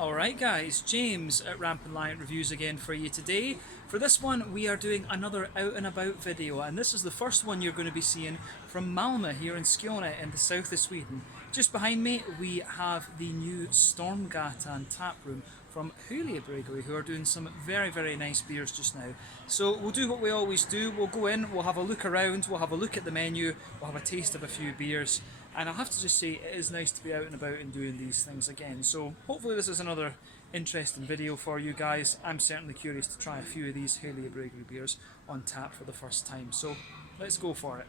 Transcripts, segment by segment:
Alright guys, James at RampantLionReviews again for you today. For this one we are doing another out and about video, and this is the first one you're going to be seeing from Malmö here in Skåne in the south of Sweden. Just behind me we have the new Stormgatan Taproom from Hyllie Bryggeri, who are doing some very nice beers just now. So we'll do what we always do, we'll go in, we'll have a look around, we'll have a look at the menu, we'll have a taste of a few beers. And I have to just say, it is nice to be out and about and doing these things again. So hopefully this is another interesting video for you guys. I'm certainly curious to try a few of these Hyllie Bryggeri beers on tap for the first time. So let's go for it.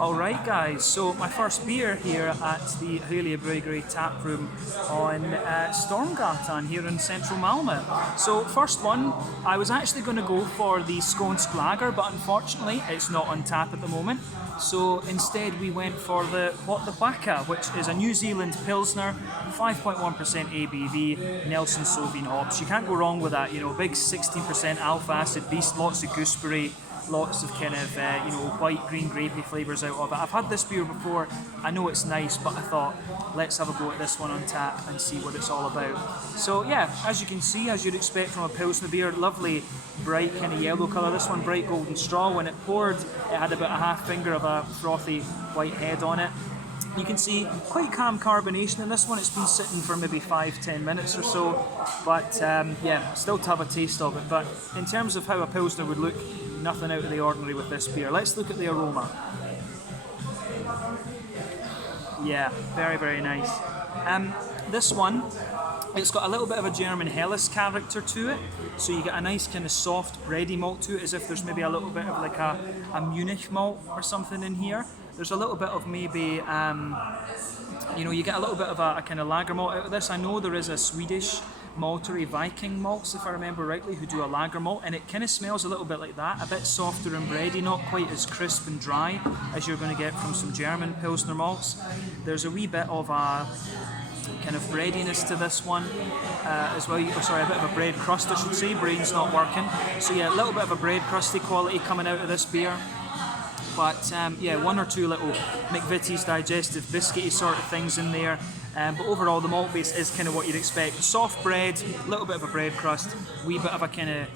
Alright guys, so my first beer here at the Hyllie Bryggeri Taproom on Stormgatan here in central Malmö. So first one, I was actually going to go for the Skånsk lager, but unfortunately it's not on tap at the moment. So instead we went for the Waka, which is a New Zealand Pilsner, 5.1% ABV, Nelson Sauvin hops. You can't go wrong with that, you know, big 16% alpha acid beast, lots of gooseberry, lots of kind of, white, green, grapey flavours out of it. I've had this beer before, I know it's nice, but I thought, let's have a go at this one on tap and see what it's all about. So yeah, as you can see, as you'd expect from a Pilsner beer, lovely bright kind of yellow colour. This one bright golden straw. When it poured, it had about a half finger of a frothy white head on it. You can see quite calm carbonation in this one. It's been sitting for maybe 5-10 minutes or so, but yeah, still to have a taste of it. But in terms of how a Pilsner would look, nothing out of the ordinary with this beer. Let's look at the aroma. Yeah, very nice. This one, it's got a little bit of a German Helles character to it, so you get a nice kind of soft bready malt to it, as if there's maybe a little bit of like a Munich malt or something in here. There's a little bit of maybe, you get a little bit of a kind of lager malt out of this. I know there is a Swedish maltery, Viking malts, if I remember rightly, who do a lager malt, and it kind of smells a little bit like that, a bit softer and bready, not quite as crisp and dry as you're going to get from some German Pilsner malts. There's a wee bit of a kind of breadiness to this one as well. Sorry, a bit of a bread crust, I should say. Brain's not working. So yeah, a little bit of a bread crusty quality coming out of this beer. But yeah, one or two little McVitie's digestive biscuity sort of things in there. But overall, the malt base is kind of what you'd expect. Soft bread, a little bit of a bread crust, wee bit of a kind of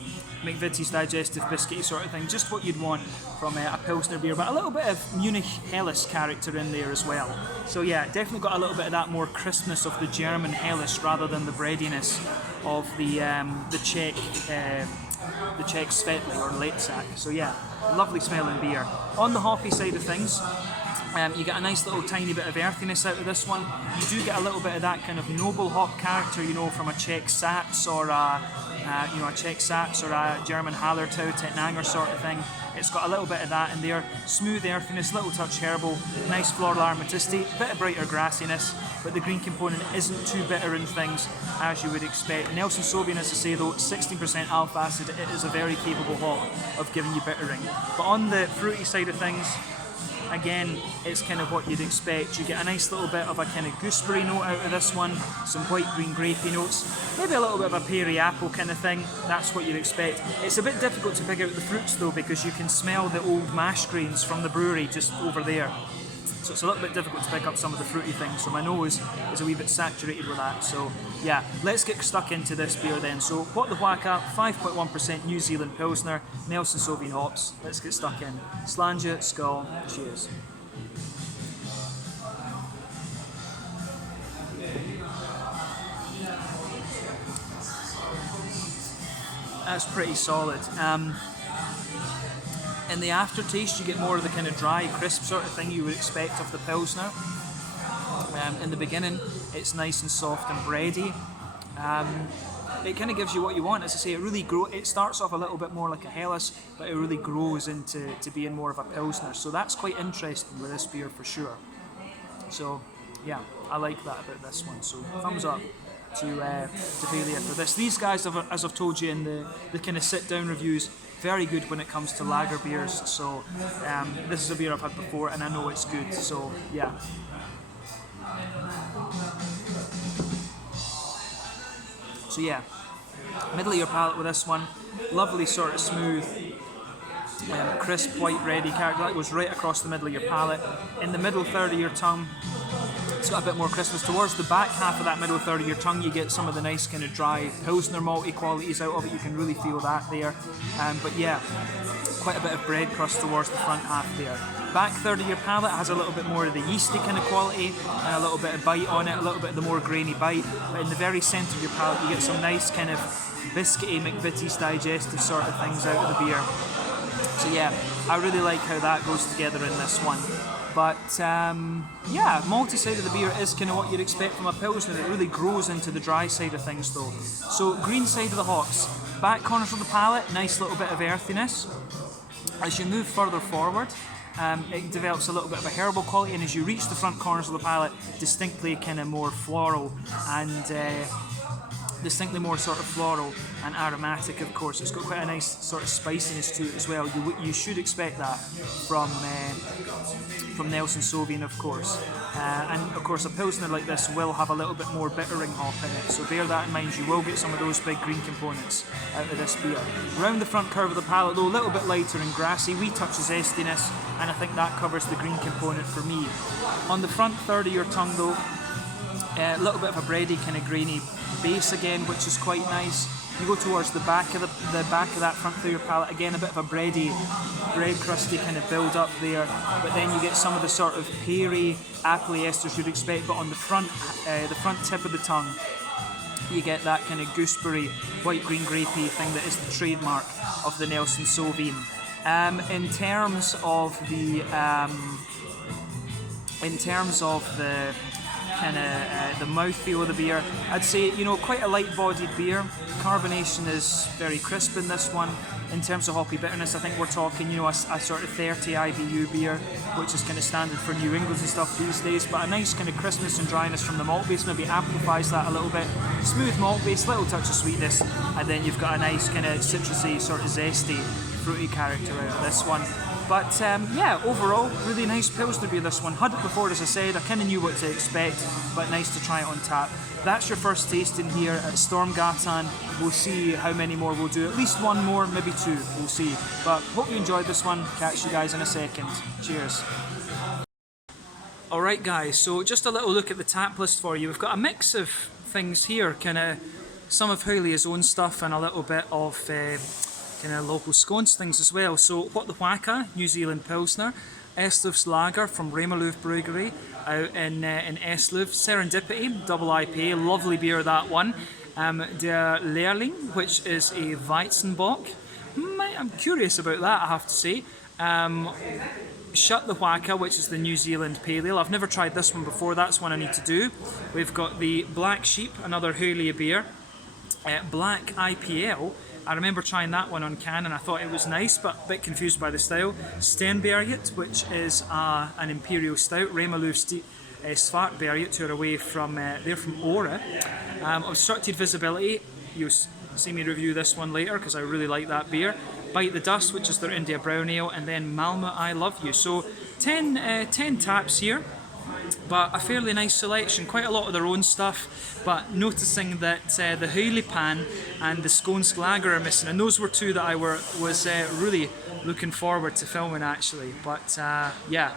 McVitie's digestive biscuity sort of thing. Just what you'd want from a Pilsner beer, but a little bit of Munich Helles character in there as well. So yeah, definitely got a little bit of that more crispness of the German Helles rather than the breadiness of the Czech Svetli or Letzak. So yeah, lovely smelling beer. On the hoppy side of things, you get a nice little tiny bit of earthiness out of this one. You do get a little bit of that kind of noble hop character, from a Czech Sats or a German Hallertau, Tettnanger sort of thing. It's got a little bit of that in there. Smooth earthiness, little touch herbal, nice floral aromaticity, bit of brighter grassiness, but the green component isn't too bitter in things as you would expect. Nelson Sauvin, as I say though, 16% alpha acid, it is a very capable hop of giving you bittering. But on the fruity side of things, again, it's kind of what you'd expect. You get a nice little bit of a kind of gooseberry note out of this one, some white, green, grapey notes, maybe a little bit of a peary apple kind of thing. That's what you'd expect. It's a bit difficult to pick out the fruits though, because you can smell the old mash grains from the brewery just over there. So it's a little bit difficult to pick up some of the fruity things, so my nose is a wee bit saturated with that. So yeah, let's get stuck into this beer then. So what the Waka, 5.1% New Zealand Pilsner, Nelson Sauvin hops. Let's get stuck in. Slange, skull, cheers. That's pretty solid. In the aftertaste, you get more of the kind of dry, crisp sort of thing you would expect of the Pilsner. In the beginning, it's nice and soft and bready. It kind of gives you what you want. As I say, it starts off a little bit more like a Helles, but it really grows into being more of a Pilsner. So that's quite interesting with this beer for sure. So yeah, I like that about this one. So thumbs up to Hyllie for this. These guys, as I've told you in the kind of sit-down reviews, very good when it comes to lager beers. So this is a beer I've had before and I know it's good. So yeah. So yeah, middle of your palate with this one. Lovely sort of smooth, crisp, white, bready character that goes right across the middle of your palate. In the middle third of your tongue, It's got a bit more crispness. Towards the back half of that middle third of your tongue, you get some of the nice kind of dry Pilsner malty qualities out of it. You can really feel that there. But yeah, quite a bit of bread crust towards the front half there. Back third of your palate has a little bit more of the yeasty kind of quality and a little bit of bite on it, a little bit of the more grainy bite. But in the very centre of your palate, you get some nice kind of biscuity McVitie's digestive sort of things out of the beer. So yeah, I really like how that goes together in this one. But yeah, malty side of the beer is kind of what you'd expect from a Pilsner. It really grows into the dry side of things though. So green side of the hops, back corners of the palate, nice little bit of earthiness. As you move further forward, it develops a little bit of a herbal quality, and as you reach the front corners of the palate, distinctly kind of more floral and distinctly more sort of floral and aromatic. Of course, it's got quite a nice sort of spiciness to it as well. You should expect that from Nelson Sauvin, of course. And of course, a Pilsner like this will have a little bit more bittering hop in it, so bear that in mind. You will get some of those big green components out of this beer. Round the front curve of the palate though, a little bit lighter and grassy, wee touch of zestiness, and I think that covers the green component for me. On the front third of your tongue though, a little bit of a bready kind of grainy base again, which is quite nice. You go towards the back of that front third of your palate, again a bit of a bready, bread crusty kind of build up there, but then you get some of the sort of peary, appley esters you'd expect, but on the front tip of the tongue, you get that kind of gooseberry, white green grapey thing that is the trademark of the Nelson Sauvin. In terms of the kind of the mouthfeel of the beer, I'd say, you know, quite a light-bodied beer. Carbonation is very crisp in this one. In terms of hoppy bitterness, I think we're talking, you know, a sort of 30 IBU beer, which is kind of standard for New England and stuff these days. But a nice kind of crispness and dryness from the malt base maybe amplifies that a little bit. Smooth malt base, little touch of sweetness, and then you've got a nice kind of citrusy, sort of zesty, fruity character out of this one. But yeah, overall, really nice Pilsner beer, this one. Had it before, as I said, I kind of knew what to expect, but nice to try it on tap. That's your first tasting here at Stormgatan. We'll see how many more we'll do. At least one more, maybe two, we'll see. But hope you enjoyed this one. Catch you guys in a second. Cheers. Alright guys, so just a little look at the tap list for you. We've got a mix of things here, kind of some of Hyllie's own stuff and a little bit of kind of local scones things as well. So What the Whacka, New Zealand Pilsner, Eslöv's Lager from Hyllie Bryggeri out in Eslöv, Serendipity, double IPA, lovely beer that one. Der Lehrling, which is a Weizenbock. I'm curious about that, I have to say. Shut the Whacka, which is the New Zealand Pale Ale. I've never tried this one before, that's one I need to do. We've got the Black Sheep, another Hyllie beer. Black IPL, I remember trying that one on can and I thought it was nice, but a bit confused by the style. Stenberget, which is an Imperial Stout. Hyllie Svartberget, who are away from, they're from Ora. Obstructed Visibility, you'll see me review this one later because I really like that beer. Bite the Dust, which is their India Brown Ale, and then Malmö I Love You. So 10 taps here, but a fairly nice selection, quite a lot of their own stuff, but noticing that the Hyllie Pan and the Skånsk Lager are missing, and those were two that I was really looking forward to filming actually. But yeah,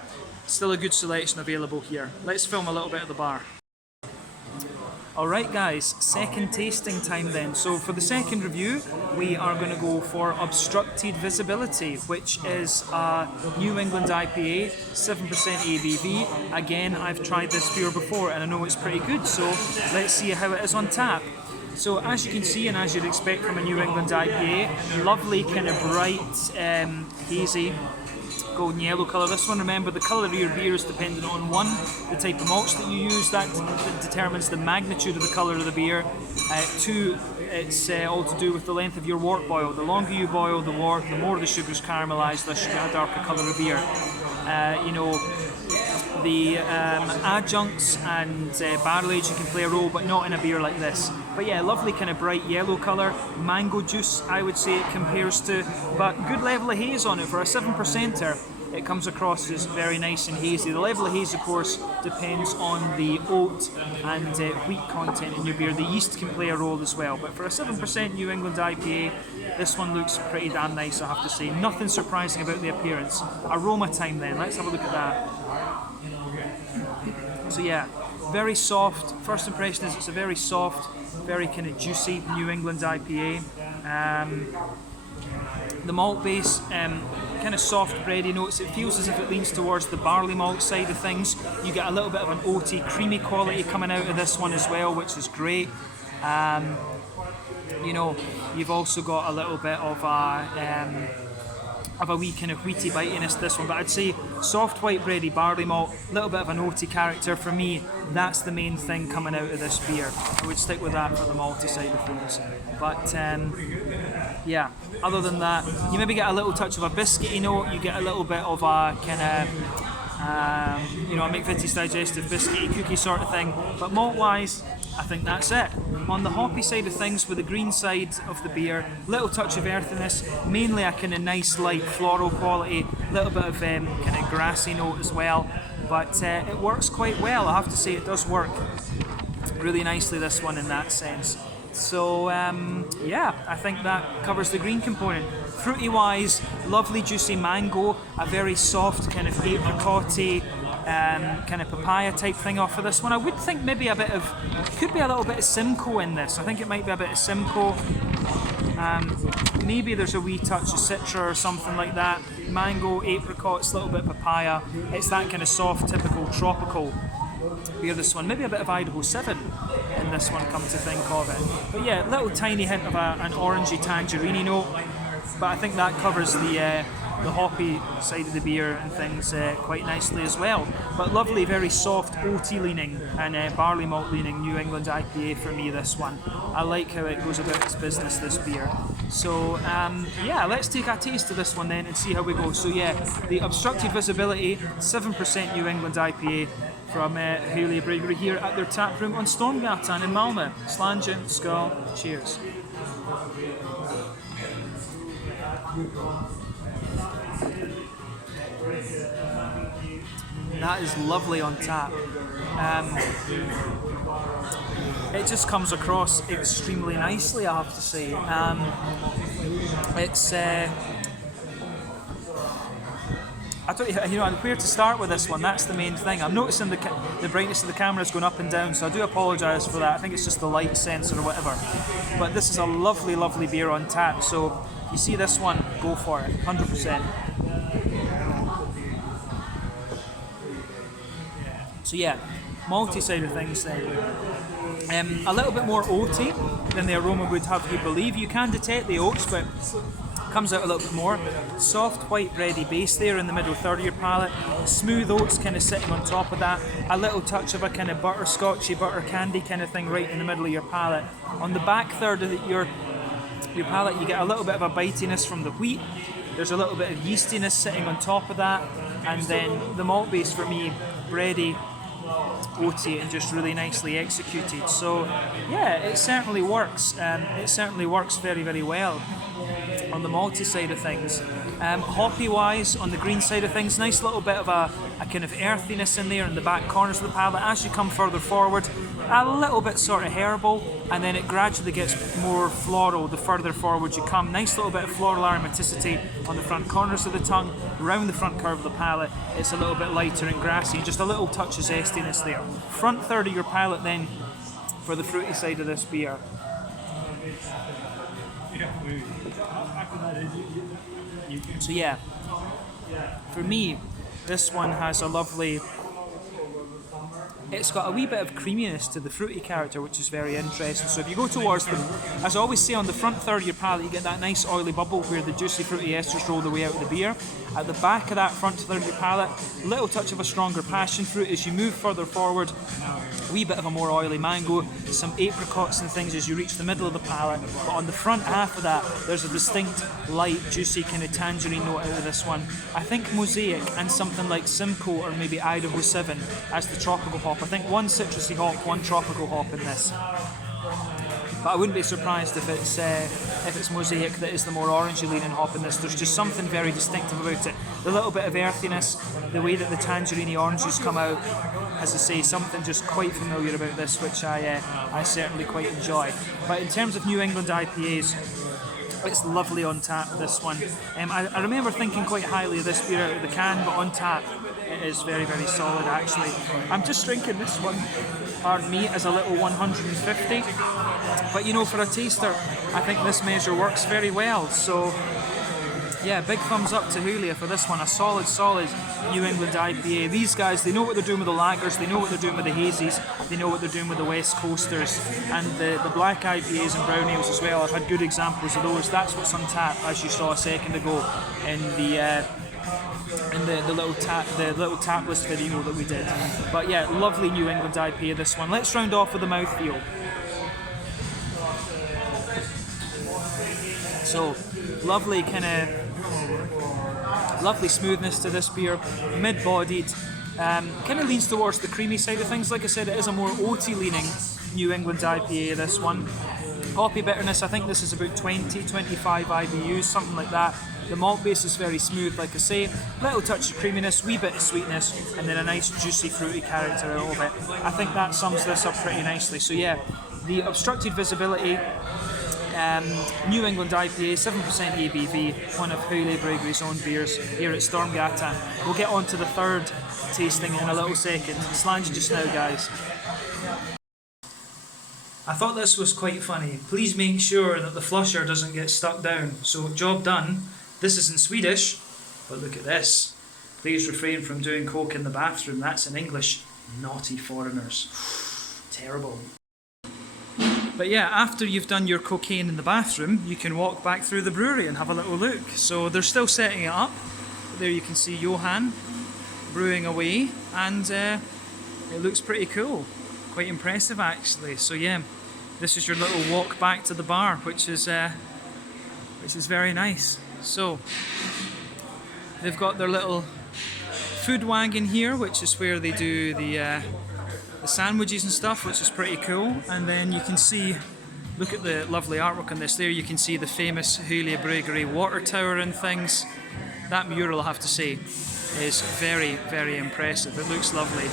still a good selection available here. Let's film a little bit at the bar. Alright guys, second tasting time then. So for the second review, we are going to go for Obstructed Visibility, which is a New England IPA, 7% ABV. Again, I've tried this beer before and I know it's pretty good, so let's see how it is on tap. So as you can see, and as you'd expect from a New England IPA, lovely kind of bright, hazy, golden yellow colour. This one, remember, the colour of your beer is dependent on one, the type of malts that you use, that determines the magnitude of the colour of the beer. Two, it's all to do with the length of your wort boil. The longer you boil the wort, the more the sugar's caramelised, thus you get a darker colour of beer. You know, the adjuncts and barrel aging can play a role, but not in a beer like this. But yeah, lovely kind of bright yellow colour, mango juice I would say it compares to, but good level of haze on it. For a 7%er, it comes across as very nice and hazy. The level of haze, of course, depends on the oat and wheat content in your beer. The yeast can play a role as well, but for a 7% New England IPA, this one looks pretty damn nice, I have to say. Nothing surprising about the appearance. Aroma time then, let's have a look at that. So yeah, very soft. First impression is it's a very soft, very kind of juicy New England IPA. The malt base, kind of soft bready notes. It feels as if it leans towards the barley malt side of things. You get a little bit of an oaty, creamy quality coming out of this one as well, which is great. You know, you've also got a little bit of a wee kind of wheaty bitiness to this one, but I'd say soft white bready barley malt, a little bit of an oaty character. For me, that's the main thing coming out of this beer. I would stick with that for the malty side of things. But yeah, other than that, you maybe get a little touch of a biscuity note, you get a little bit of a kind of, you know, a McVitie's digestive biscuity cookie sort of thing, but malt-wise, I think that's it. On the hoppy side of things, with the green side of the beer, little touch of earthiness, mainly a kind of nice light floral quality, little bit of kind of grassy note as well, but it works quite well. I have to say it does work really nicely, this one, in that sense. So yeah, I think that covers the green component. Fruity wise, lovely juicy mango, a very soft kind of apricot-y, kind of papaya type thing off of this one. I would think maybe a bit of, could be a little bit of Simcoe in this. I think it might be a bit of Simcoe. Maybe there's a wee touch of Citra or something like that. Mango, apricots, a little bit of papaya. It's that kind of soft, typical tropical beer, this one. Maybe a bit of Idaho 7 in this one, come to think of it. But yeah, little tiny hint of an orangey tangerine note. But I think that covers the hoppy side of the beer and things quite nicely as well. But lovely, very soft, oaty leaning and barley malt leaning New England IPA for me, this one. I like how it goes about its business, this beer. So yeah, let's take a taste of this one then and see how we go. So yeah, the Obstructed Visibility, 7% New England IPA from Hyllie Bryggeri here at their tap room on Stormgatan in Malmö. Slange, skål, cheers. That is lovely on tap. It just comes across extremely nicely, I have to say. It's I don't, you know, where to start with this one, that's the main thing. I'm noticing the brightness of the camera is going up and down, so I do apologise for that. I think it's just the light sensor or whatever. But this is a lovely, lovely beer on tap, so if you see this one, go for it, 100%. So yeah, malty side of things then. A little bit more oaty than the Aroma would have you believe. You can detect the oats, but comes out a little bit more. Soft white bready base there in the middle third of your palate. Smooth oats kind of sitting on top of that. A little touch of a kind of butterscotchy, butter candy kind of thing right in the middle of your palate. On the back third of your palate, you get a little bit of a bitiness from the wheat. There's a little bit of yeastiness sitting on top of that. And then the malt base for me, bready, oaty, and just really nicely executed. So yeah, it certainly works. It certainly works very, very well on the malty side of things. Hoppy wise, on the green side of things, nice little bit of a kind of earthiness in there in the back corners of the palate. As you come further forward, a little bit sort of herbal, and then it gradually gets more floral the further forward you come. Nice little bit of floral aromaticity on the front corners of the tongue, around the front curve of the palate. It's a little bit lighter and grassy, and just a little touch of zestiness there. Front third of your palate then for the fruity side of this beer. So yeah, for me, this one has a lovely, it's got a wee bit of creaminess to the fruity character, which is very interesting. So if you go towards them, as I always say, on the front third of your palate, you get that nice oily bubble where the juicy fruity esters roll their way out of the beer. At the back of that front third of your palate, a little touch of a stronger passion fruit. As you move further forward, a wee bit of a more oily mango, some apricots and things as you reach the middle of the palate. But on the front half of that, there's a distinct, light, juicy kind of tangerine note out of this one. I think Mosaic and something like Simcoe or maybe Idaho 7 as the tropical hop. I think one citrusy hop, one tropical hop in this. But I wouldn't be surprised if it's Mosaic that is the more orangey leaning hop in this. There's just something very distinctive about it. The little bit of earthiness, the way that the tangerine oranges come out, as I say, something just quite familiar about this, which I certainly quite enjoy. But in terms of New England IPAs, it's lovely on tap, this one. I remember thinking quite highly of this beer out of the can, but on tap, It is very, very solid actually. I'm just drinking this one, pardon me, as a little 150. But you know, for a taster, I think this measure works very well. So yeah, big thumbs up to Hyllie for this one. A solid New England IPA. These guys, they know what they're doing with the lagers, they know what they're doing with the hazies, they know what they're doing with the West Coasters, and the black IPAs and brown ales as well. I've had good examples of those. That's what's Untappd, as you saw a second ago in the little tap list video that we did. But yeah, lovely New England IPA this one. Let's round off with the mouthfeel. So lovely lovely smoothness to this beer, mid-bodied, kind of leans towards the creamy side of things. Like I said, it is a more oaty leaning New England IPA, this one. Hoppy bitterness, I think this is about 20-25 IBUs, something like that. The malt base is very smooth, like I say, little touch of creaminess, wee bit of sweetness, and then a nice juicy fruity character out of it. I think that sums this up pretty nicely. So yeah, the obstructed visibility, New England IPA, 7% ABV, one of Hyllie Bryggeri's own beers here at Stormgatan. We'll get on to the third tasting in a little second. Slange just now, guys. I thought this was quite funny. Please make sure that the flusher doesn't get stuck down. So, job done. This is in Swedish, but look at this. Please refrain from doing coke in the bathroom. That's in English. Naughty foreigners. Terrible. But yeah, after you've done your cocaine in the bathroom, you can walk back through the brewery and have a little look. So they're still setting it up. There you can see Johan brewing away, and it looks pretty cool. Quite impressive actually. So yeah, this is your little walk back to the bar, which is very nice. So they've got their little food wagon here, which is where they do the sandwiches and stuff, which is pretty cool. And then you can see, look at the lovely artwork on this. There you can see the famous Hyllie Bryggeri water tower and things. That mural, I have to say, is very, very impressive. It looks lovely.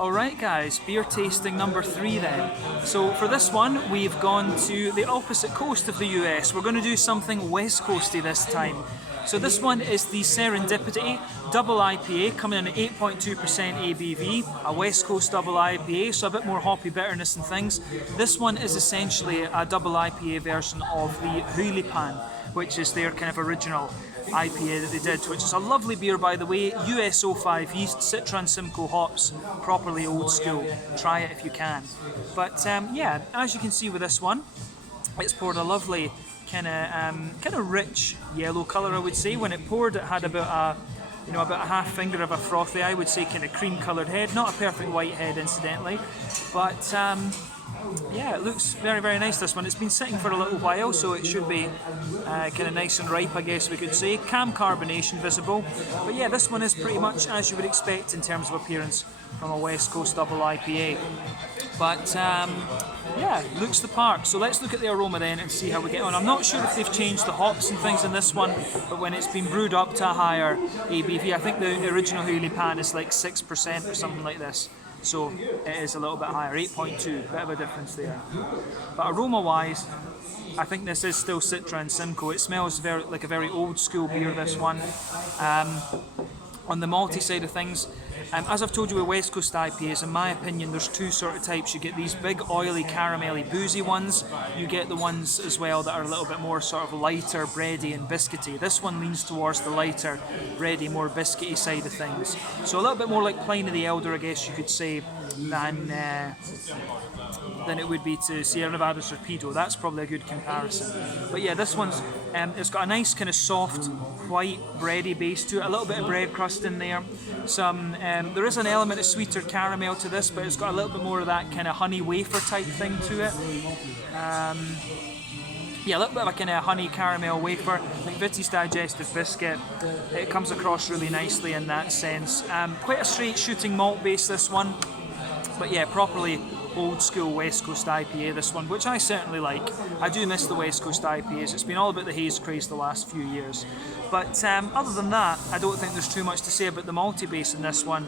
Alright guys, beer tasting number 3 then. So for this one, we've gone to the opposite coast of the US. We're going to do something West Coasty this time. So this one is the Serendipity Double IPA, coming in at 8.2% ABV, a West Coast Double IPA, so a bit more hoppy bitterness and things. This one is essentially a double IPA version of the Hyllie Pan, which is their kind of original IPA that they did, which is a lovely beer, by the way. US05 yeast, Citra and Simcoe hops, properly old school. Try it if you can. But yeah, as you can see with this one, it's poured a lovely kind of rich yellow colour, I would say. When it poured, it had about a half finger of a frothy, I would say, kind of cream coloured head. Not a perfect white head, incidentally, but yeah, it looks very, very nice, this one. It's been sitting for a little while, so it should be kind of nice and ripe, I guess we could say. Cam carbonation visible. But yeah, this one is pretty much as you would expect in terms of appearance from a West Coast double IPA. But yeah, looks the part. So let's look at the aroma then and see how we get on. I'm not sure if they've changed the hops and things in this one, but when it's been brewed up to a higher ABV, I think the original Hyllie Pan is like 6% or something like this. So it is a little bit higher, 8.2, bit of a difference there. But aroma-wise, I think this is still Citra and Simcoe. It smells like a very old school beer, this one. On the malty side of things, as I've told you with West Coast IPAs, in my opinion, there's two sort of types. You get these big oily, caramelly, boozy ones. You get the ones as well that are a little bit more sort of lighter, bready and biscuity. This one leans towards the lighter, bready, more biscuity side of things. So a little bit more like Pliny the Elder, I guess you could say, than it would be to Sierra Nevada Torpedo. That's probably a good comparison. But yeah, this one's it's got a nice kind of soft, white, bready base to it. A little bit of bread crust in there. Some there is an element of sweeter caramel to this, but it's got a little bit more of that kind of honey wafer type thing to it. Yeah, a little bit of a kind of honey caramel wafer, McVitie's digestive biscuit. It comes across really nicely in that sense. Quite a straight shooting malt base, this one. But yeah, properly old school West Coast IPA, this one, which I certainly like. I do miss the West Coast IPAs. It's been all about the haze craze the last few years. But other than that, I don't think there's too much to say about the malty base in this one.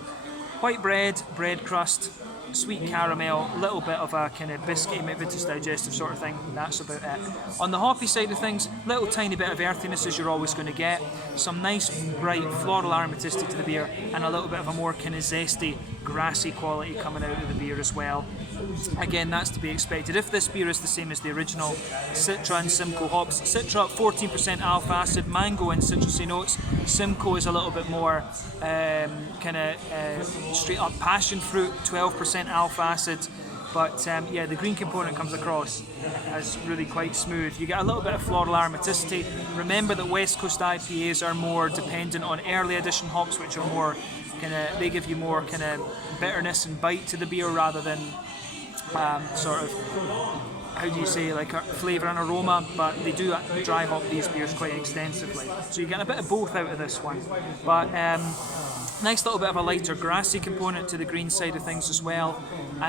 White bread, bread crust, sweet caramel, a little bit of a kind of biscuity, maybe just digestive sort of thing. That's about it. On the hoppy side of things, little tiny bit of earthiness as you're always going to get. Some nice bright floral aromaticity to the beer, and a little bit of a more kind of zesty, grassy quality coming out of the beer as well. Again, that's to be expected. If this beer is the same as the original, Citra and Simcoe hops. Citra 14% alpha acid, mango and citrusy notes. Simcoe is a little bit more kind of straight up passion fruit, 12% alpha acid. But yeah, the green component comes across as really quite smooth. You get a little bit of floral aromaticity. Remember that West Coast IPAs are more dependent on early edition hops, which are more they give you more kind of bitterness and bite to the beer rather than sort of, how do you say, like a flavour and aroma, but they do dry hop these beers quite extensively. So you get a bit of both out of this one. But nice little bit of a lighter grassy component to the green side of things as well.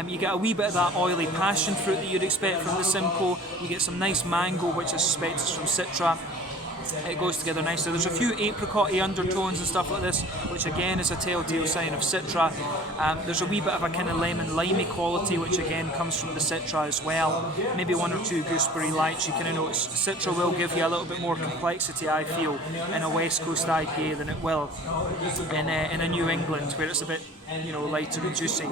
You get a wee bit of that oily passion fruit that you'd expect from the Simcoe. You get some nice mango, which I suspect is from Citra. It goes together nicely. There's a few apricot-y undertones and stuff like this, which again is a telltale sign of Citra. There's a wee bit of a kind of lemon-limey quality, which again comes from the Citra as well. Maybe one or two gooseberry lights. You kind of notice Citra will give you a little bit more complexity, I feel, in a West Coast IPA than it will in a New England, where it's a bit, you know, lighter and juicy.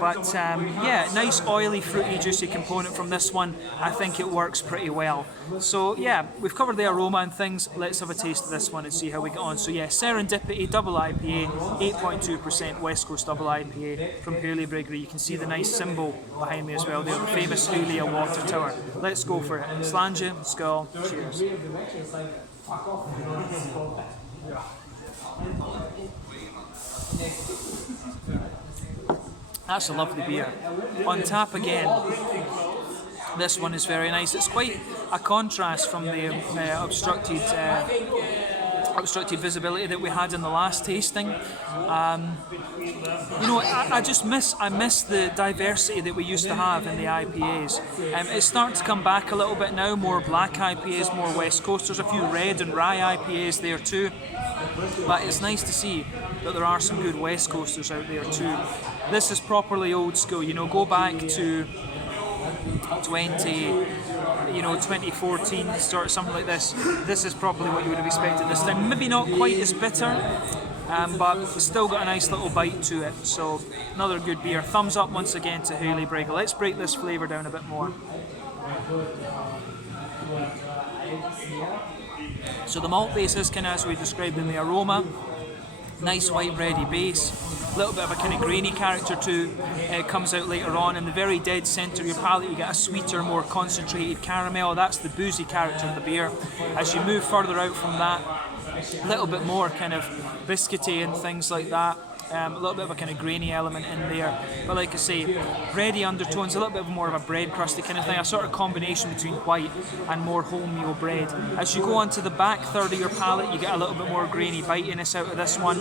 But yeah, nice oily, fruity, juicy component from this one. I think it works pretty well. So yeah, we've covered the aroma and things. Let's have a taste of this one and see how we get on. So yeah, Serendipity Double IPA, 8.2% West Coast Double IPA from Hyllie Bryggeri. You can see the nice symbol behind me as well there, the famous Hyllie water tower. Let's go for it. Slàinte, skål, cheers. That's a lovely beer. On tap again. This one is very nice. It's quite a contrast from the obstructed visibility that we had in the last tasting. You know, I miss the diversity that we used to have in the IPAs. It's starting to come back a little bit now. More black IPAs, more West Coast. There's a few red and rye IPAs there too. But it's nice to see that there are some good West Coasters out there too. This is properly old school. You know, go back to 2014, sort of something like this. This is probably what you would have expected this time. Maybe not quite as bitter, but it's still got a nice little bite to it. So another good beer. Thumbs up once again to Hyllie Bryggeri. Let's break this flavour down a bit more. So the malt base is kind of as we described in the aroma. Nice white bready base, a little bit of a kind of grainy character too. It comes out later on. In the very dead centre of your palate you get a sweeter, more concentrated caramel. That's the boozy character of the beer. As you move further out from that, a little bit more kind of biscuity and things like that. A little bit of a kind of grainy element in there, but like I say, bready undertones, a little bit more of a bread crusty kind of thing, a sort of combination between white and more wholemeal bread. As you go onto the back third of your palate, you get a little bit more grainy bitiness out of this one.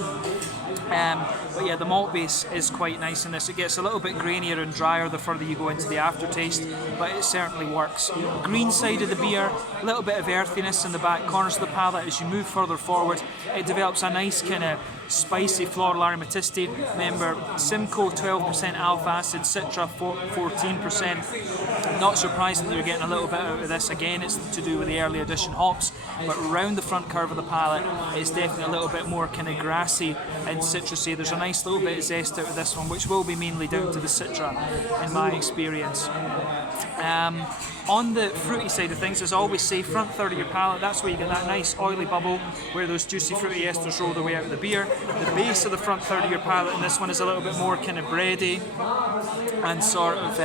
But yeah, the malt base is quite nice in this. It gets a little bit grainier and drier the further you go into the aftertaste, but it certainly works. Green side of the beer, a little bit of earthiness in the back corners of the palate. As you move further forward, it develops a nice kind of spicy floral aromaticity. Remember, Simcoe 12% alpha acid, Citra 14%. Not surprisingly, you're getting a little bit out of this. Again, it's to do with the early edition hops, but around the front curve of the palate, it's definitely a little bit more kind of grassy and citrusy. There's a nice little bit of zest out of this one, which will be mainly down to the Citra, in my experience. On the fruity side of things, as I always say, front third of your palate, that's where you get that nice oily bubble where those juicy fruity esters roll their way out of the beer. The base of the front third of your palate in this one is a little bit more kind of bready and sort of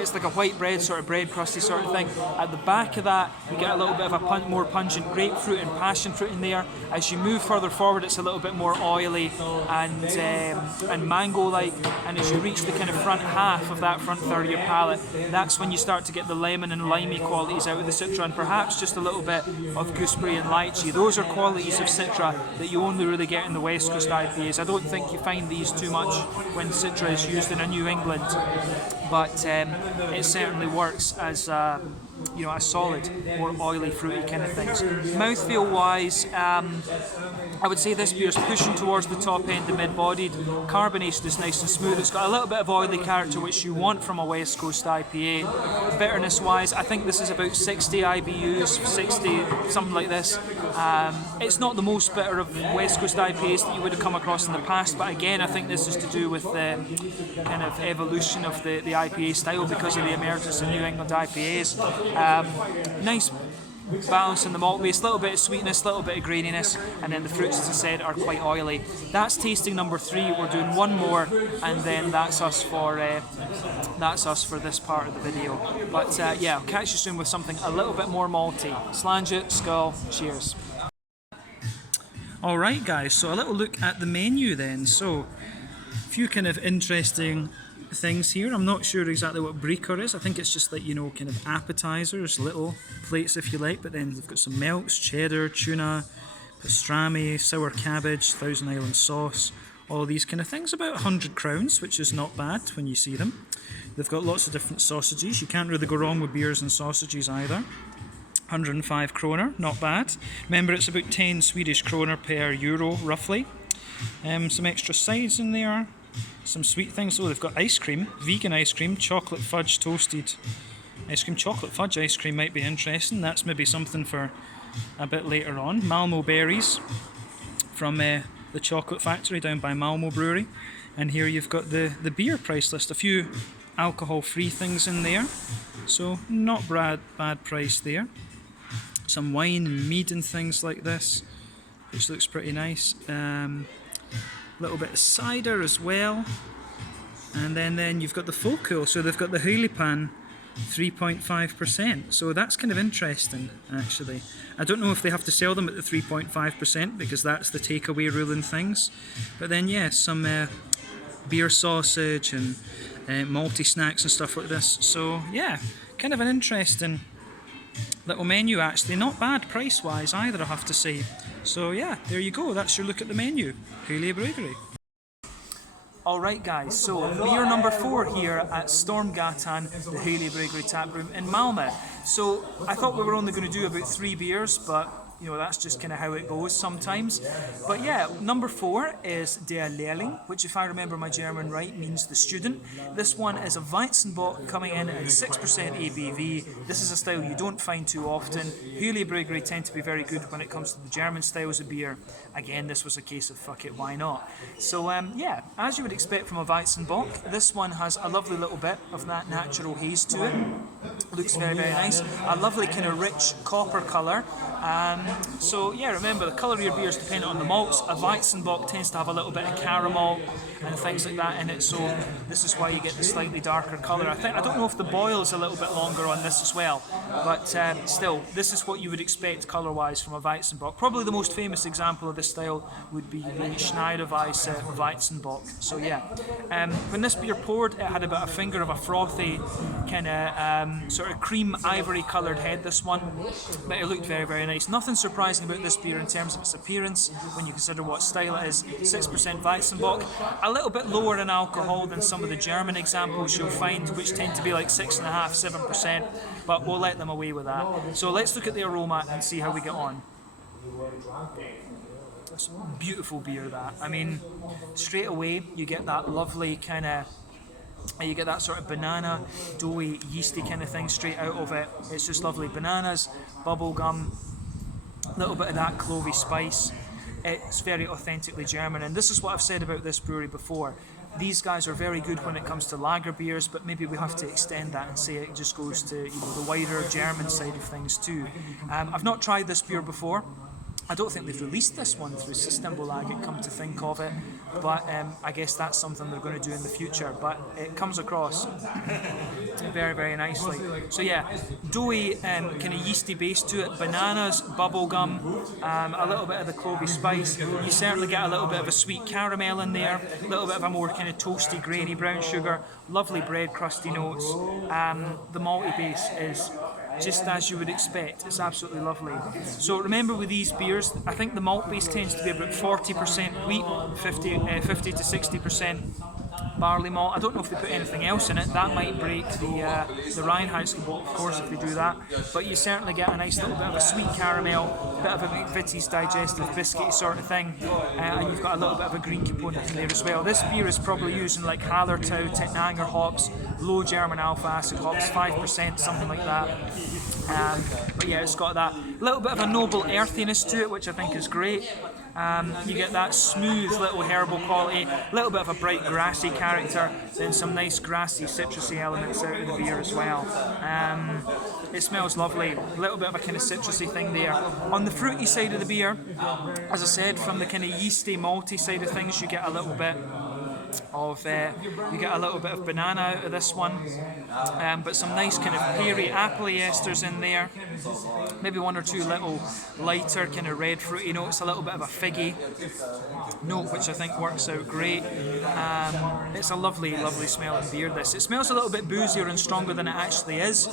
it's like a white bread, sort of bread crusty sort of thing. At the back of that, you get a little bit of a more pungent grapefruit and passion fruit in there. As you move further forward, it's a little bit more oily and mango-like. And as you reach the kind of front half of that front third of your palate, that's when you start to get the lemon and limey qualities out of the Citra, and perhaps just a little bit of gooseberry and lychee. Those are qualities of Citra that you only really get in the West Coast IPAs. I don't think you find these too much when Citra is used in a New England, but it certainly works as a solid, more oily, fruity kind of things. Mouthfeel wise, I would say this beer is pushing towards the top end, the mid-bodied. Carbonation is nice and smooth. It's got a little bit of oily character, which you want from a West Coast IPA. Bitterness-wise, I think this is about 60 IBUs, 60, something like this. It's not the most bitter of West Coast IPAs that you would have come across in the past, but again, I think this is to do with the kind of evolution of the IPA style because of the emergence of New England IPAs. Nice balance in the malt base, a little bit of sweetness, a little bit of graininess, and then the fruits, as I said, are quite oily. That's tasting number 3. We're doing one more, and then that's us for this part of the video. But yeah, I'll catch you soon with something a little bit more malty. Slange, skull, cheers. Alright guys, so a little look at the menu then. So, a few kind of interesting things here. I'm not sure exactly what breaker is. I think it's just like, you know, kind of appetizers, little plates if you like, but then they've got some melts, cheddar, tuna, pastrami, sour cabbage, Thousand Island sauce, all these kind of things. About 100 crowns, which is not bad when you see them. They've got lots of different sausages. You can't really go wrong with beers and sausages either. 105 kroner, not bad. Remember, it's about 10 Swedish kroner per euro roughly. Some extra sides in there. Some sweet things. Oh, they've got ice cream, vegan ice cream, chocolate fudge toasted ice cream. Chocolate fudge ice cream might be interesting. That's maybe something for a bit later on. Malmö berries from the chocolate factory down by Malmö Brewery. And here you've got the beer price list. A few alcohol-free things in there. So not bad price there. Some wine and mead and things like this, which looks pretty nice. Little bit of cider as well, and then you've got the Folköl, so they've got the Hyllie 3.5%, so that's kind of interesting actually. I don't know if they have to sell them at the 3.5% because that's the takeaway rule in things, but then yeah, some beer sausage and malty snacks and stuff like this, so yeah, kind of an interesting little menu actually, not bad price wise either I have to say. So yeah, there you go, that's your look at the menu. Hyllie Bryggeri. Alright guys, so beer number 4 here at Stormgatan, the Hyllie Bryggeri Taproom in Malmö. So I thought we were only going to do about 3 beers, but you know, that's just kind of how it goes sometimes. But yeah, number 4 is Der Lehrling, which if I remember my German right means the student. This one is a Weizenbock coming in at 6% ABV. This is a style you don't find too often. Hyllie Bryggeri tend to be very good when it comes to the German styles of beer. Again, this was a case of fuck it, why not? So yeah, as you would expect from a Weizenbock, this one has a lovely little bit of that natural haze to it. Looks very, very nice. A lovely kind of rich copper colour. So yeah, remember the colour of your beer is dependent on the malts. A Weizenbock tends to have a little bit of caramel and things like that in it, so this is why you get the slightly darker colour. I don't know if the boil is a little bit longer on this as well, but still, this is what you would expect colour-wise from a Weizenbock. Probably the most famous example of this style would be the Schneiderweisse Weizenbock. So yeah, when this beer poured, it had about a finger of a frothy kind of sort of cream ivory coloured head, this one, but it looked very, very nice. Nothing surprising about this beer in terms of its appearance when you consider what style it is. 6% Weizenbock, a little bit lower in alcohol than some of the German examples you'll find, which tend to be like 6.5%, 7%, but we'll let them away with that. So let's look at the aroma and see how we get on. It's a beautiful beer, that. I mean, straight away you get that lovely kind of, you get that sort of banana, doughy, yeasty kind of thing straight out of it. It's just lovely. Bananas, bubblegum, a little bit of that clovey spice. It's very authentically German, and this is what I've said about this brewery before. These guys are very good when it comes to lager beers, but maybe we have to extend that and say it just goes to, you know, the wider German side of things too. I've not tried this beer before. I don't think they've released this one through Systembolaget, come to think of it, but I guess that's something they're going to do in the future, but it comes across very, very nicely. So yeah, doughy, kind of yeasty base to it, bananas, bubblegum, a little bit of the clovey spice. You certainly get a little bit of a sweet caramel in there, a little bit of a more kind of toasty, grainy brown sugar, lovely bread crusty notes. The malty base is just as you would expect. It's absolutely lovely. So remember with these beers, I think the malt base tends to be about 40% wheat, 50 to 60% barley malt. I don't know if they put anything else in it. That might break the Reinheitsgebot, of course, if they do that. But you certainly get a nice little bit of a sweet caramel, bit of a McVitie's digestive biscuity sort of thing, and you've got a little bit of a green component in there as well. This beer is probably using like Hallertau, Tettnanger hops, low German alpha acid hops, 5%, something like that. But yeah, it's got that little bit of a noble earthiness to it, which I think is great. You get that smooth little herbal quality, a little bit of a bright grassy character, then some nice grassy citrusy elements out of the beer as well. It smells lovely, a little bit of a kind of citrusy thing there. On the fruity side of the beer, as I said, from the kind of yeasty malty side of things, you get a little bit of banana out of this one, but some nice kind of peary appley esters in there, maybe one or two little lighter kind of red fruity notes, a little bit of a figgy note, which I think works out great. It's a lovely smelling beer, this. It smells a little bit boozier and stronger than it actually is.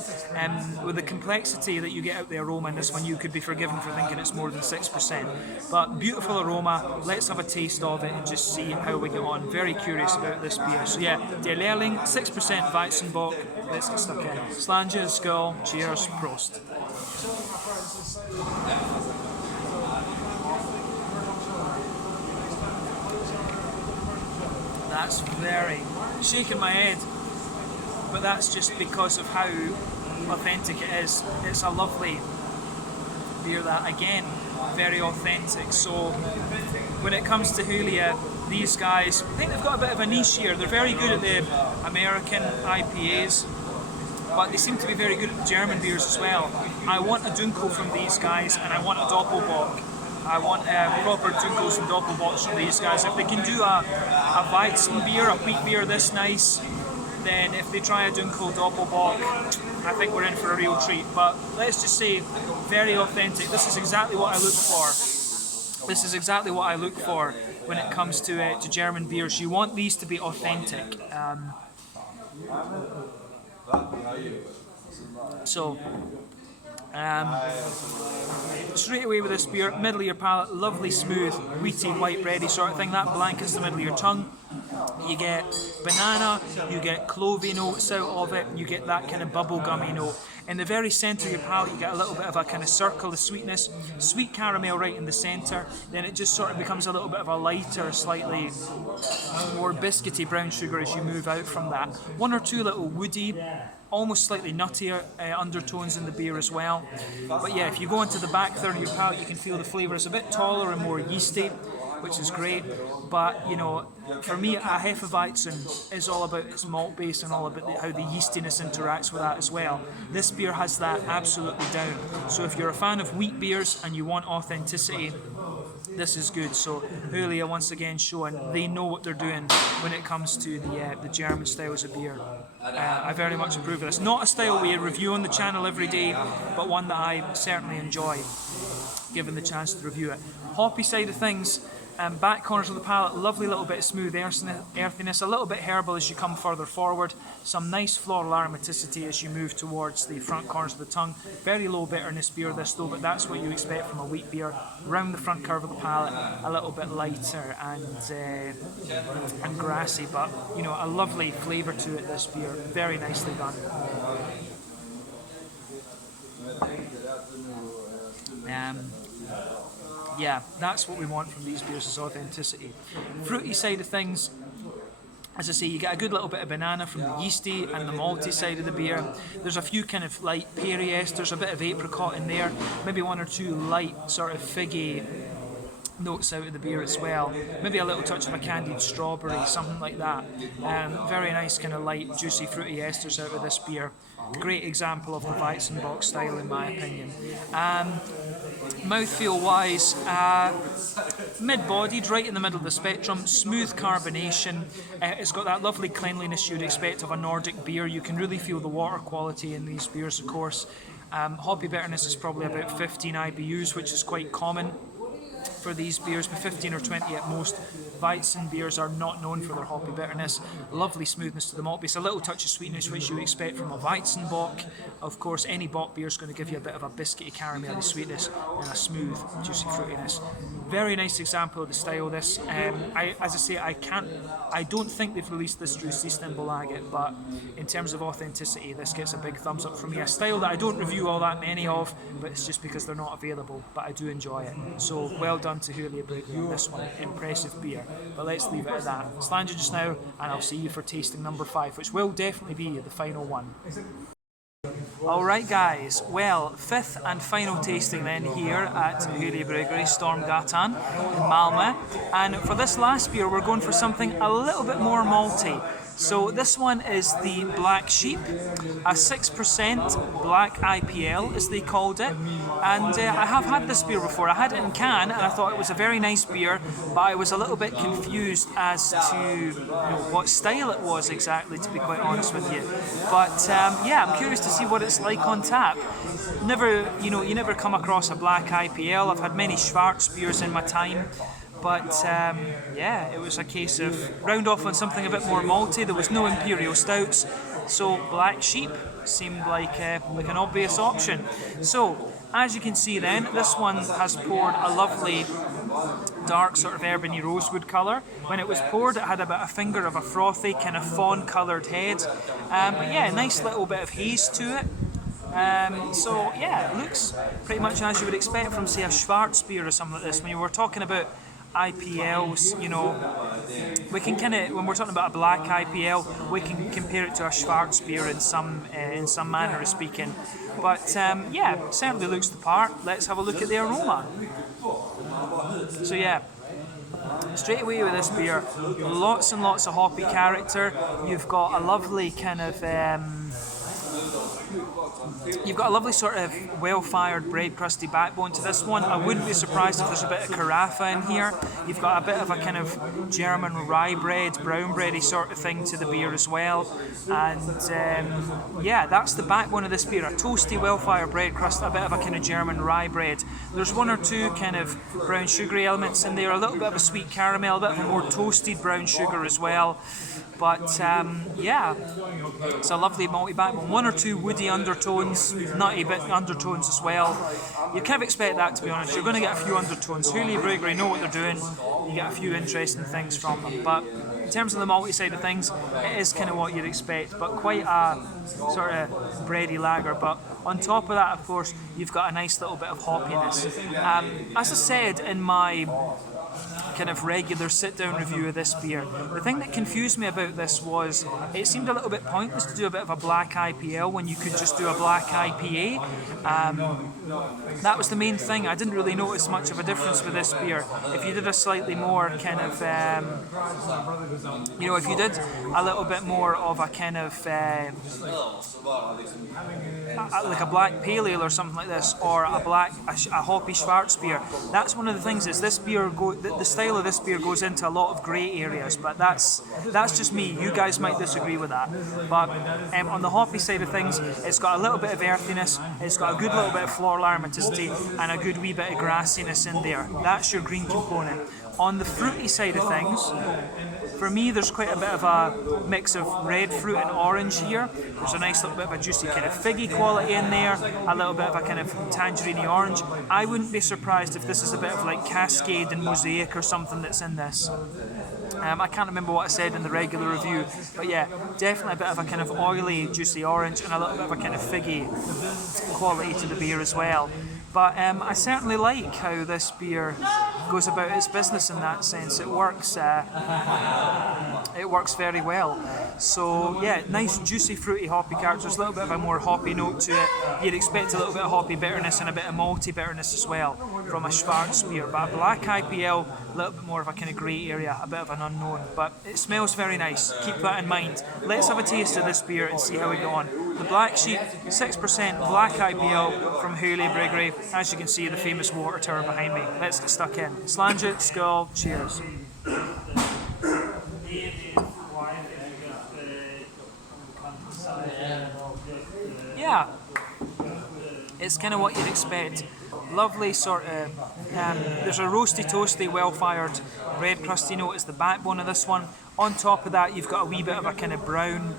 With the complexity that you get out the aroma in this one, you could be forgiven for thinking it's more than 6%, but beautiful aroma. Let's have a taste of it and just see how we get on. Very curious about this beer. So yeah, Der Lehrling, 6% Weizenbock. Let's get stuck in. Slange, skull, cheers, Prost. That's very shaking my head, but that's just because of how authentic it is. It's a lovely beer, that again, very authentic. So when it comes to Hyllie, these guys, I think they've got a bit of a niche here. They're very good at the American IPAs, but they seem to be very good at the German beers as well. I want a Dunkel from these guys, and I want a Doppelbock. I want proper Dunkels and Doppelbocks from these guys. If they can do a Weizen beer, a wheat beer this nice, then if they try a Dunkel Doppelbock, I think we're in for a real treat. But let's just say, very authentic. This is exactly what I look for. This is exactly what I look for when it comes to German beers. You want these to be authentic. Straight away with this beer, middle of your palate, lovely, smooth, wheaty, white bready sort of thing. That blankets the middle of your tongue. You get banana, you get clovey notes out of it, you get that kind of bubblegummy note. In the very centre of your palate, you get a little bit of a kind of circle of sweetness, sweet caramel right in the centre, then it just sort of becomes a little bit of a lighter, slightly more biscuity brown sugar as you move out from that. One or two little woody, almost slightly nuttier undertones in the beer as well. But yeah, if you go into the back third of your palate, you can feel the flavour is a bit taller and more yeasty, which is great. But you know, for me, a Hefeweizen is all about its malt base and all about how the yeastiness interacts with that as well. This beer has that absolutely down. So if you're a fan of wheat beers and you want authenticity, this is good. So Hyllie once again showing they know what they're doing when it comes to the German styles of beer. I very much approve of this. Not a style we review on the channel every day, but one that I certainly enjoy given the chance to review it. Hoppy side of things, back corners of the palate, lovely little bit of smooth earthiness, a little bit herbal as you come further forward, some nice floral aromaticity as you move towards the front corners of the tongue. Very low bitterness beer this though, but that's what you expect from a wheat beer. Round the front curve of the palate, a little bit lighter and grassy, but you know, a lovely flavour to it, this beer. Very nicely done. Yeah, that's what we want from these beers, is authenticity. Fruity side of things, as I say, you get a good little bit of banana from the yeasty and the malty side of the beer. There's a few kind of light peary esters, a bit of apricot in there, maybe one or two light sort of figgy notes out of the beer as well. Maybe a little touch of a candied strawberry, something like that. Very nice kind of light, juicy, fruity esters out of this beer. Great example of the Weizenbock style in my opinion. Mouthfeel wise, mid-bodied, right in the middle of the spectrum, smooth carbonation. It's got that lovely cleanliness you'd expect of a Nordic beer. You can really feel the water quality in these beers, of course. Hoppy bitterness is probably about 15 IBUs, which is quite common. for these beers, but 15 or 20 at most. Weizen beers are not known for their hoppy bitterness. Lovely smoothness to the malt base, a little touch of sweetness which you expect from a Weizen bock. Of course, any bock beer is going to give you a bit of a biscuity caramelly sweetness and a smooth, juicy fruitiness. Very nice example of the style. This, as I say, I don't think they've released this through Systembolaget, but in terms of authenticity, this gets a big thumbs up from me. A style that I don't review all that many of, but it's just because they're not available, but I do enjoy it. So well done to Hyllie Bryggeri on this one. Impressive beer. But let's leave it at that. Slanger just now, and I'll see you for tasting number 5, which will definitely be the final one. Alright guys, well, 5th and final tasting then here at Hyllie Bryggeri, Stormgatan in Malmö. And for this last beer we're going for something a little bit more malty. So this one is the Black Sheep, a 6% black IPL as they called it. And I have had this beer before. I had it in can and I thought it was a very nice beer, but I was a little bit confused as to what style it was exactly, to be quite honest with you. But yeah, I'm curious to see what it's like on tap. You never come across a black IPL. I've had many Schwarz beers in my time. But yeah, it was a case of round off on something a bit more malty. There was no imperial stouts, so Black Sheep seemed like an obvious option. So as you can see then, this one has poured a lovely dark sort of ebony rosewood colour. When it was poured, it had about a finger of a frothy kind of fawn coloured head. But yeah, nice little bit of haze to it. So yeah, it looks pretty much as you would expect from, say, a Schwarz beer or something like this. When you were talking about IPLs, you know, we can kind of, when we're talking about a black IPL, we can compare it to a Schwarz beer in some manner of speaking. But yeah, certainly looks the part. Let's have a look at the aroma. So yeah, straight away with this beer, lots and lots of hoppy character. You've got a lovely kind of you've got a lovely sort of well-fired bread crusty backbone to this one. I wouldn't be surprised if there's a bit of carafa in here. You've got a bit of a kind of German rye bread, brown bready sort of thing to the beer as well. And yeah, that's the backbone of this beer. A toasty, well-fired bread crust, a bit of a kind of German rye bread. There's one or two kind of brown sugary elements in there, a little bit of a sweet caramel, a bit of a more toasted brown sugar as well. But yeah, it's a lovely malty backbone. One or two woody undertones, nutty bit undertones as well. You kind of expect that, to be honest. You're going to get a few undertones. Hyllie Bryggeri know what they're doing. You get a few interesting things from them. But in terms of the malty side of things, it is kind of what you'd expect, but quite a sort of bready lager. But on top of that, of course, you've got a nice little bit of hoppiness. As I said in my kind of regular sit-down review of this beer, the thing that confused me about this was it seemed a little bit pointless to do a bit of a black IPL when you could just do a black IPA. That was the main thing. I didn't really notice much of a difference with this beer. If you did a slightly more kind of you know, if you did a little bit more of a kind of like a black pale ale or something like this, or a hoppy Schwarz beer, that's one of the things. Is this beer the style of this beer goes into a lot of grey areas, but that's just me. You guys might disagree with that. But on the hoppy side of things, it's got a little bit of earthiness, it's got a good little bit of floral aromaticity, and a good wee bit of grassiness in there. That's your green component. On the fruity side of things, for me, there's quite a bit of a mix of red fruit and orange here. There's a nice little bit of a juicy kind of figgy quality in there, a little bit of a kind of tangerine orange. I wouldn't be surprised if this is a bit of like Cascade and Mosaic or something that's in this. I can't remember what I said in the regular review, but yeah, definitely a bit of a kind of oily, juicy orange and a little bit of a kind of figgy quality to the beer as well. But I certainly like how this beer goes about its business in that sense. It works very well. So yeah, nice juicy fruity hoppy characters, a little bit of a more hoppy note to it. You'd expect a little bit of hoppy bitterness and a bit of malty bitterness as well from a Schwarz beer. But a black IPL, a little bit more of a kind of grey area, a bit of an unknown. But it smells very nice, keep that in mind. Let's have a taste of this beer and see how we go on. The Black Sheep, 6% black IPL from Hyllie Bryggeri. As you can see, the famous water tower behind me. Let's get stuck in. Slange, skål, cheers. Yeah, it's kind of what you'd expect. Lovely sort of, there's a roasty, toasty, well-fired bread crusty note as the backbone of this one. On top of that, you've got a wee bit of a kind of brown,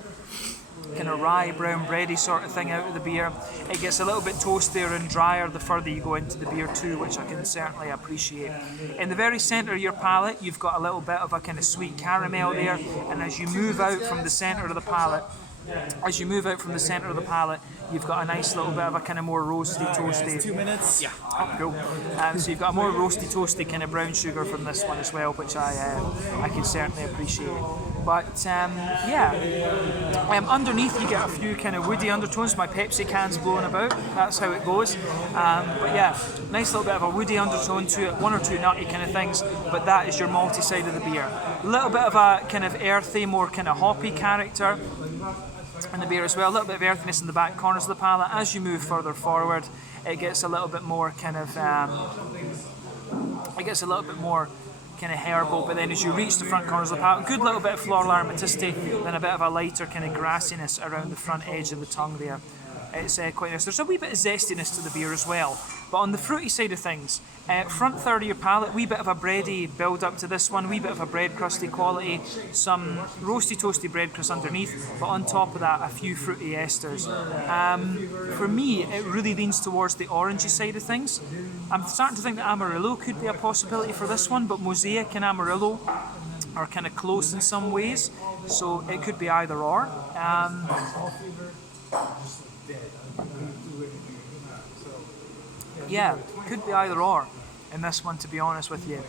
kind of rye, brown bready sort of thing out of the beer. It gets a little bit toastier and drier the further you go into the beer too, which I can certainly appreciate. In the very centre of your palate, you've got a little bit of a kind of sweet caramel there, and as you move out from the centre of the palate, you've got a nice little bit of a kind of more roasty, toasty. 2 minutes. Yeah, cool. So you've got a more roasty, toasty kind of brown sugar from this one as well, which I can certainly appreciate. But underneath you get a few kind of woody undertones. My Pepsi can's blowing about. That's how it goes. But yeah, nice little bit of a woody undertone to it. One or two nutty kind of things. But that is your malty side of the beer. A little bit of a kind of earthy, more kind of hoppy character in the beer as well. A little bit of earthiness in the back corners of the palate. As you move further forward, it gets a little bit more kind of kind of herbal, but then as you reach the front corners of the palate, a good little bit of floral aromaticity, then a bit of a lighter kind of grassiness around the front edge of the tongue there. It's quite nice. There's a wee bit of zestiness to the beer as well, but on the fruity side of things, front third of your palate, wee bit of a bready build up to this one, wee bit of a bread crusty quality, some roasty toasty bread crust underneath, but on top of that a few fruity esters. For me, it really leans towards the orangey side of things. I'm starting to think that Amarillo could be a possibility for this one, but Mosaic and Amarillo are kind of close in some ways, so it could be either or. Yeah, could be either or in this one, to be honest with you.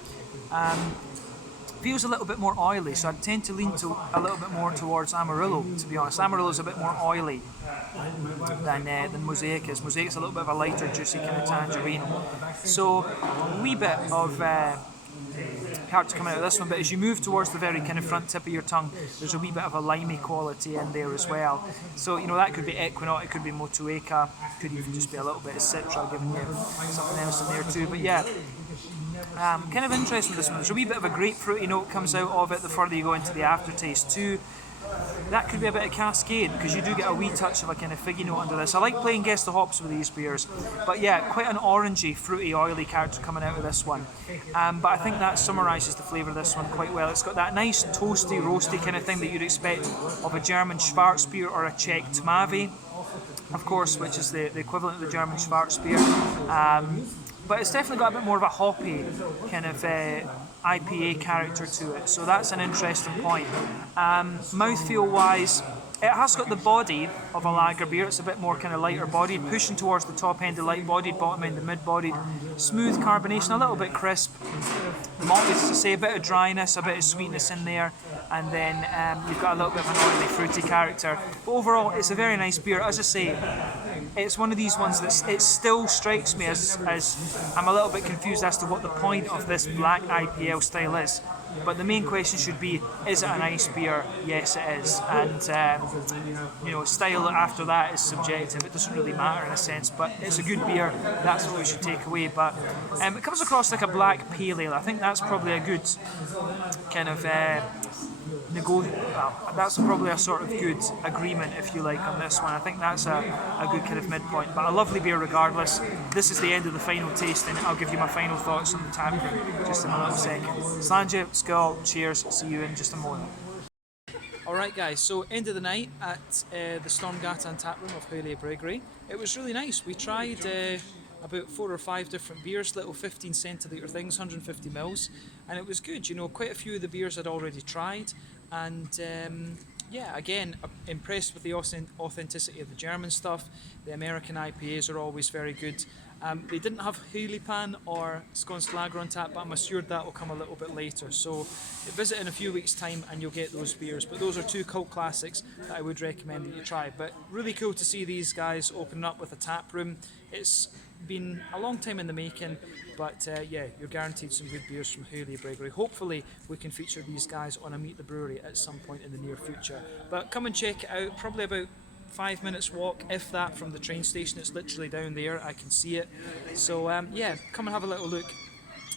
Feels a little bit more oily, so I tend to lean to a little bit more towards Amarillo, to be honest. Amarillo is a bit more oily than Mosaic is. Mosaic's a little bit of a lighter, juicy kind of tangerine. So a wee bit of character coming out of this one, but as you move towards the very kind of front tip of your tongue, there's a wee bit of a limey quality in there as well. So, you know, that could be Equinox, it could be Motueka, could even just be a little bit of Citra giving you something else in there too. But yeah, kind of interesting this one. There's a wee bit of a grapefruity note comes out of it the further you go into the aftertaste too. That could be a bit of Cascade, because you do get a wee touch of a kind of figgy note under this. I like playing guess the hops with these beers, but yeah, quite an orangey, fruity, oily character coming out of this one. But I think that summarises the flavour of this one quite well. It's got that nice toasty, roasty kind of thing that you'd expect of a German Schwarzbier or a Czech Tmavé, of course, which is the equivalent of the German Schwarzbier. But it's definitely got a bit more of a hoppy kind of IPA character to it, so that's an interesting point. Mouthfeel wise, it has got the body of a lager beer. It's a bit more kind of lighter bodied, pushing towards the top end of light bodied, bottom end of mid bodied. Smooth carbonation, a little bit crisp. Malty, as I say, a bit of dryness, a bit of sweetness in there, and then you've got a little bit of an oily, fruity character. But overall, it's a very nice beer. As I say, it's one of these ones that it still strikes me as I'm a little bit confused as to what the point of this black IPL style is. But the main question should be, is it a nice beer? Yes, it is. And, you know, style after that is subjective. It doesn't really matter in a sense, but it's a good beer. That's what we should take away. But it comes across like a black pale ale. I think that's probably a good kind of that's probably a sort of good agreement, if you like, on this one. I think that's a good kind of midpoint, but a lovely beer regardless. This is the end of the final tasting. I'll give you my final thoughts on the taproom just in a little second. Slàinte, skål, cheers, see you in just a moment. Alright guys, so end of the night at the Stormgatan Taproom of Hyllie Bryggeri. It was really nice. We tried about 4 or 5 different beers, little 15 centilitre things, 150 mils, and it was good. You know, quite a few of the beers I'd already tried, and yeah, again, impressed with the authenticity of the German stuff. The American IPAs are always very good. They didn't have Hyliepan or Skånsk Lager on tap, but I'm assured that will come a little bit later. So visit in a few weeks' time and you'll get those beers. But those are 2 cult classics that I would recommend that you try. But really cool to see these guys open up with a tap room. It's been a long time in the making, but yeah, you're guaranteed some good beers from Hyllie Bryggeri. Hopefully we can feature these guys on a Meet the Brewery at some point in the near future. But come and check it out, probably about 5 minutes walk, if that, from the train station. It's literally down there, I can see it. So yeah, come and have a little look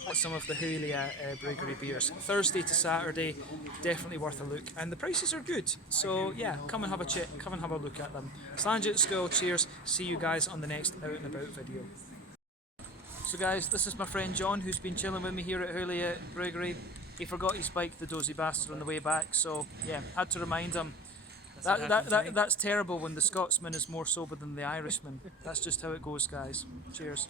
at some of the Hyllie Bryggeri beers. Thursday to Saturday, definitely worth a look, and the prices are good. So yeah, come and have a check, come and have a look at them. Slàinte, skål, cheers, see you guys on the next Out and About video. So guys, this is my friend John who's been chilling with me here at Hyllie Bryggeri. He forgot his bike, the dozy bastard, on the way back, so yeah, had to remind him. That's terrible when the Scotsman is more sober than the Irishman. That's just how it goes, guys. Cheers.